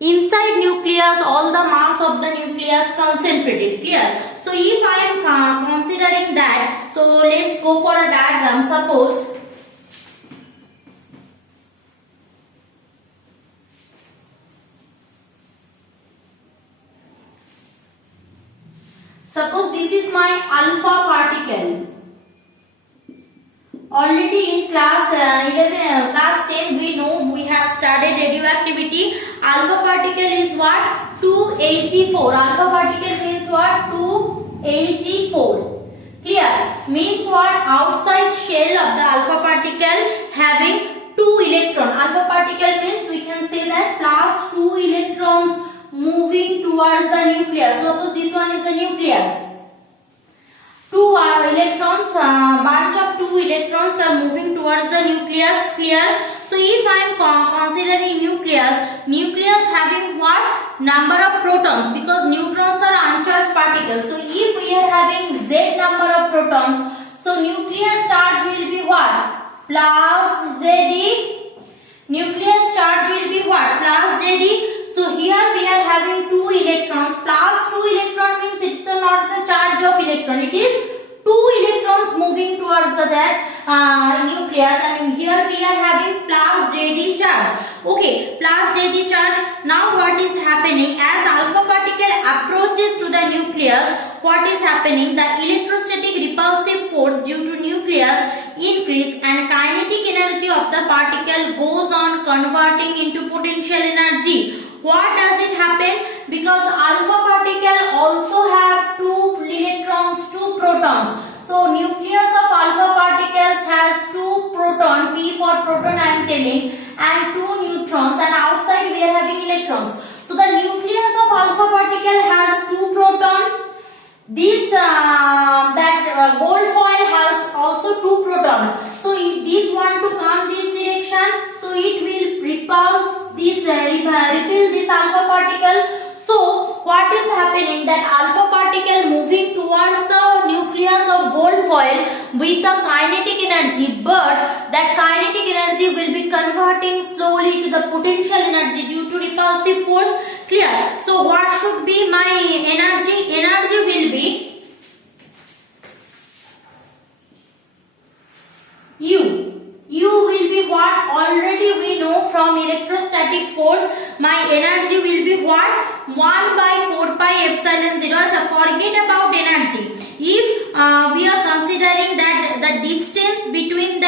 inside nucleus all the mass of the nucleus concentrated. Clear? So if I am considering that, so let's go for a diagram. Suppose this is my alpha particle. Already in class 11, class 10 we know, we have studied radioactivity. Alpha particle is what? 2He4. Alpha particle means what? 2He4. Clear? Means what? Outside shell of the alpha particle having 2 electrons. Alpha particle means we can say that plus 2 electrons moving towards the nucleus. Suppose this one is the nucleus. 2 electrons, bunch of 2 electrons are moving towards the nucleus. Clear? So if I am considering nucleus having what? Number of protons, because neutrons are uncharged particles. So if we are having Z number of protons, so nuclear charge will be what? Plus Ze. Nuclear charge will be what? Plus Ze. So here we are having 2 electrons. Plus 2 electron means it's not the charge of electron. It is 2 electrons moving towards that nucleus, and here we are having plus Jd charge. Okay, plus Jd charge. Now what is happening? As alpha particle approaches to the nucleus, what is happening? The electrostatic repulsive force due to nucleus increase and kinetic energy of the particle goes on converting into potential energy. What does it happen? Because alpha particle also have 2 electrons, 2 protons. So nucleus of alpha particles has 2 proton, P for proton I am telling, and 2 neutrons, and outside we are having electrons. So the nucleus of alpha particle has 2 proton. This gold foil has also 2 proton. So if this want to come this direction, so it will repel this alpha particle. So what is happening? That alpha particle moving towards the nucleus of gold foil with the kinetic energy, but that kinetic energy will be converting slowly to the potential energy due to repulsive force. Clear? So what should be my energy? Energy will be U. U will be what? Already we know from electrostatic force, my energy will be what? 1 by 4 pi epsilon 0. Forget about energy. If we are considering that the distance between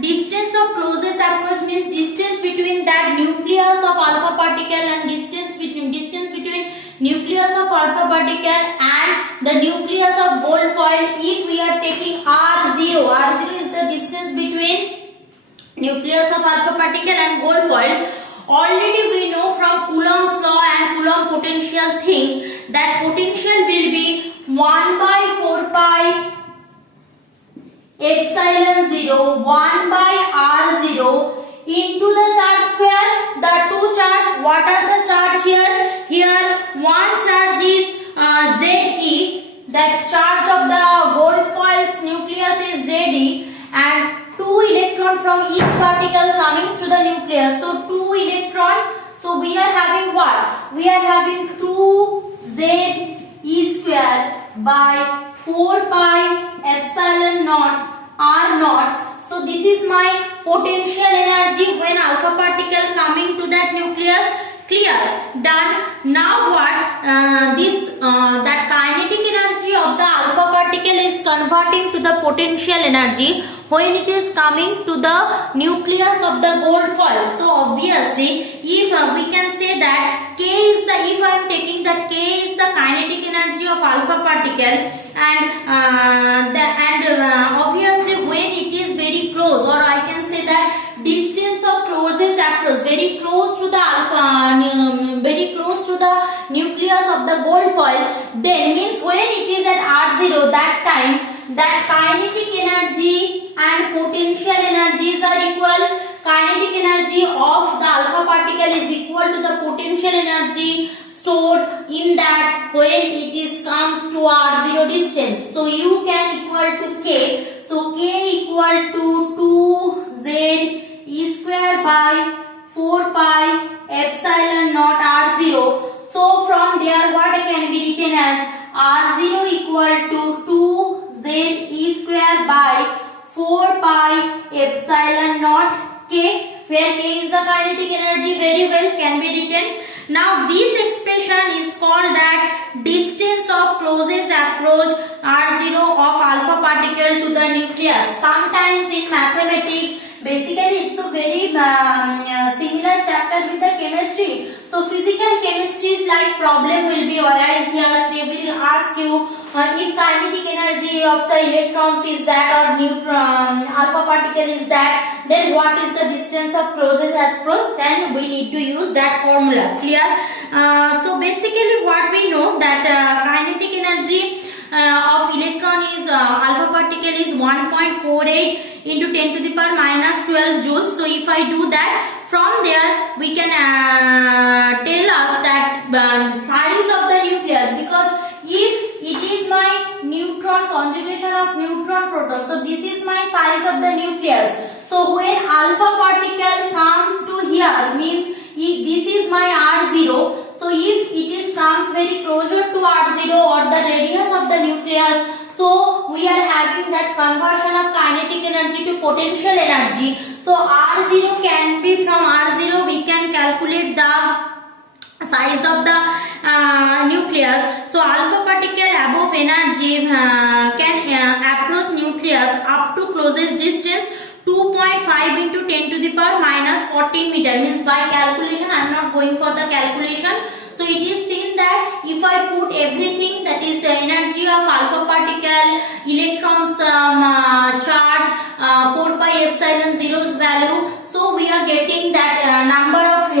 distance of closest approach means distance between that nucleus of alpha particle and distance between nucleus of alpha particle and the nucleus of gold foil, if we are taking R0 is the distance between nucleus of alpha particle and gold foil. Already we know from Coulomb's law and Coulomb potential things that potential will be 1 by 4 pi epsilon 0 1 by R0 into the charge square. The 2 charge, what are the charge here? Here one charge is Ze, that charge of the gold foil's nucleus is Ze, and 2 electrons from each particle coming to the nucleus. So 2 electron. So we are having what? We are having 2Ze square by 4 pi epsilon naught R naught. So this is my potential energy when alpha particle coming to that nucleus. Clear? Done. Now what? That kinetic energy of the alpha particle is converting to the potential energy when it is coming to the nucleus of the gold foil. So obviously, if we can say that K is the, if I am taking that K is the kinetic energy of alpha particle, and obviously when it is very close, or I can say that distance of closest approach, very close to the very close to the nucleus of the gold foil, then means when it is at R0, that time that kinetic energy and potential energies are equal. Kinetic energy of the alpha particle is equal to the potential energy stored in that when it is comes to R0 distance. So U can equal to K. So K equal to 2Z E square by 4 pi epsilon naught R0 kinetic energy very well can be written. Now this expression is called that distance of closest approach r0 of alpha particle to the nucleus. Sometimes in mathematics, basically it's a very similar chapter with the chemistry. So physical chemistries like problem will be arise here. They will ask you if kinetic energy of the electrons is that or neutron alpha particle is that, then what is the distance of closest approach? Then we need to use that formula. Clear? So basically what we know that kinetic energy of electron is alpha particle is 1.48 into 10 to the power minus 12 joules. So if I do that, from there we can tell us that size of the nucleus, because if it is my neutron conjugation of neutron proton, so this is my size of the nucleus. So when alpha particle comes to here, means this is my r0. So if it is comes very closer to r0 or the radius of the nucleus, so we are having that conversion of kinetic energy to potential energy. So r0 can be, from r0 we can calculate the size of the nucleus. So alpha particle above energy can approach nucleus up to closest distance 2.5 into 10 to the power minus 14 meter. Means by calculation, I am not going for the calculation. So it is seen that if I put everything, that is the energy of alpha particle, electrons charge 4 pi epsilon 0's value. So we are getting that number of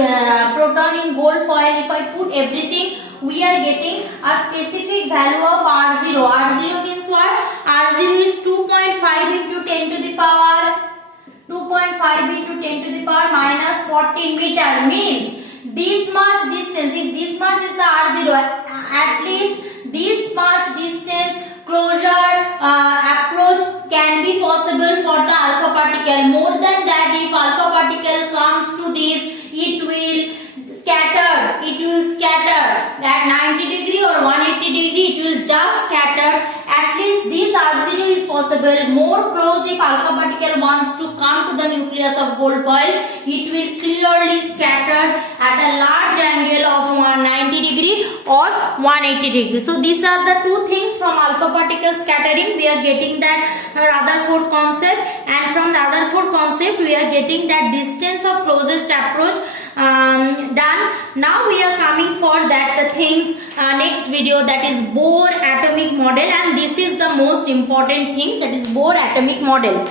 proton in gold foil. If I put everything, we are getting a specific value of r0. r0 means what? r0 is 2.5 into 10 to the power 2.5 into 10 to the power minus 14 meter. Means this much distance, if this much is the r0, at least this much distance closure approach can be possible for the alpha particle. More than that, if alpha particle comes to this, it will scatter. It will scatter at 90 degree or 180 degree. It will just scatter. At least this r0 is possible. More close, if alpha particle wants to come to the nucleus of gold foil, it will clearly scatter at a large angle of 190 degree or 180 degree. So these are the two things from alpha particle scattering. We are getting that Rutherford concept, and from the Rutherford concept we are getting that distance of closest approach done. Now we are coming for that the things next video, that is Bohr atomic model, and this is the most important thing, that is Bohr atomic model.